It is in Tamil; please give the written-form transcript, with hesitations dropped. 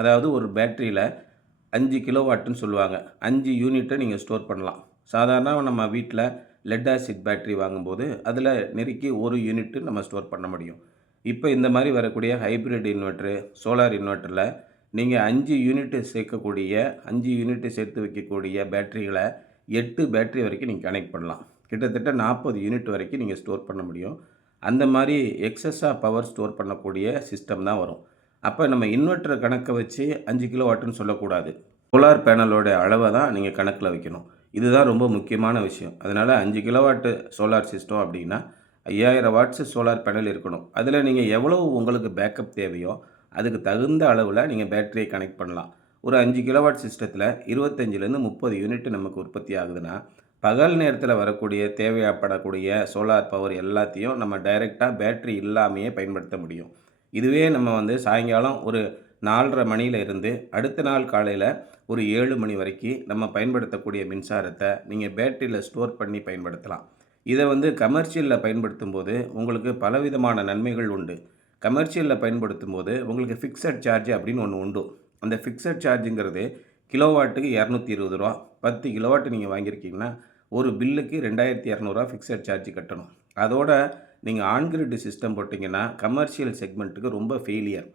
அதாவது ஒரு பேட்டரியில் 5 கிலோவாட்டுன்னு சொல்லுவாங்க. 5 யூனிட்டை நீங்கள் ஸ்டோர் பண்ணலாம். சாதாரண நம்ம வீட்டில் லெட் ஆசிட் பேட்டரி வாங்கும்போது அதில் நெருக்கி 1 யூனிட்டு நம்ம ஸ்டோர் பண்ண முடியும். இப்போ இந்த மாதிரி வரக்கூடிய ஹைப்ரிட் இன்வெர்ட்ரு, சோலார் இன்வெர்ட்டரில் நீங்கள் 5 யூனிட்டு சேர்க்கக்கூடிய 5 யூனிட்டு சேர்த்து வைக்கக்கூடிய பேட்டரிகளை 8 பேட்டரி வரைக்கும் நீங்கள் கனெக்ட் பண்ணலாம். கிட்டத்தட்ட 40 யூனிட் வரைக்கும் நீங்கள் ஸ்டோர் பண்ண முடியும். அந்த மாதிரி எக்ஸஸாக பவர் ஸ்டோர் பண்ணக்கூடிய சிஸ்டம் தான் வரும். அப்போ நம்ம இன்வெர்ட்டர் கணக்கை வச்சு 5 கிலோவாட்டுன்னு சொல்லக்கூடாது. சோலார் பேனலோட அளவை தான் நீங்கள் கணக்கில் வைக்கணும். இதுதான் ரொம்ப முக்கியமான விஷயம். அதனால் 5 கிலோவாட்டு சோலார் சிஸ்டம் அப்படின்னா 5000 வாட்ஸ் சோலார் பேனல் இருக்கணும். அதில் நீங்கள் எவ்வளவு உங்களுக்கு பேக்கப் தேவையோ அதுக்கு தகுந்த அளவில் நீங்கள் பேட்டரியை கனெக்ட் பண்ணலாம். ஒரு 5 கிலோவாட் சிஸ்டத்தில் 25லேருந்து 30 யூனிட் நமக்கு உற்பத்தி ஆகுதுன்னா, பகல் நேரத்தில் வரக்கூடிய தேவைப்படக்கூடிய சோலார் பவர் எல்லாத்தையும் நம்ம டைரெக்டாக பேட்டரி இல்லாமையே பயன்படுத்த முடியும். இதுவே நம்ம சாயங்காலம் ஒரு 4:30 மணியில இருந்து அடுத்த நாள் காலையில் ஒரு 7 மணி வரைக்கும் நம்ம பயன்படுத்தக்கூடிய மின்சாரத்தை நீங்கள் பேட்டரியில் ஸ்டோர் பண்ணி பயன்படுத்தலாம். இதை கமர்ஷியலில் பயன்படுத்தும்போது உங்களுக்கு பலவிதமான நன்மைகள் உண்டு. கமர்ஷியலில் பயன்படுத்தும்போது உங்களுக்கு ஃபிக்ஸட் சார்ஜ் அப்படின்னு ஒன்று உண்டு. அந்த ஃபிக்ஸட் சார்ஜுங்கிறது கிலோவாட்டுக்கு ரூ. 220. 10 கிலோவாட் நீங்கள் வாங்கியிருக்கீங்கன்னா ஒரு பில்லுக்கு ரூ. 2200 ஃபிக்ஸட் சார்ஜ் கட்டணும். அதோட நீங்கள் ஆன் கிரிட் சிஸ்டம் போட்டிங்கன்னா கமர்ஷியல் செக்மெண்ட்டுக்கு ரொம்ப ஃபெயிலியர்.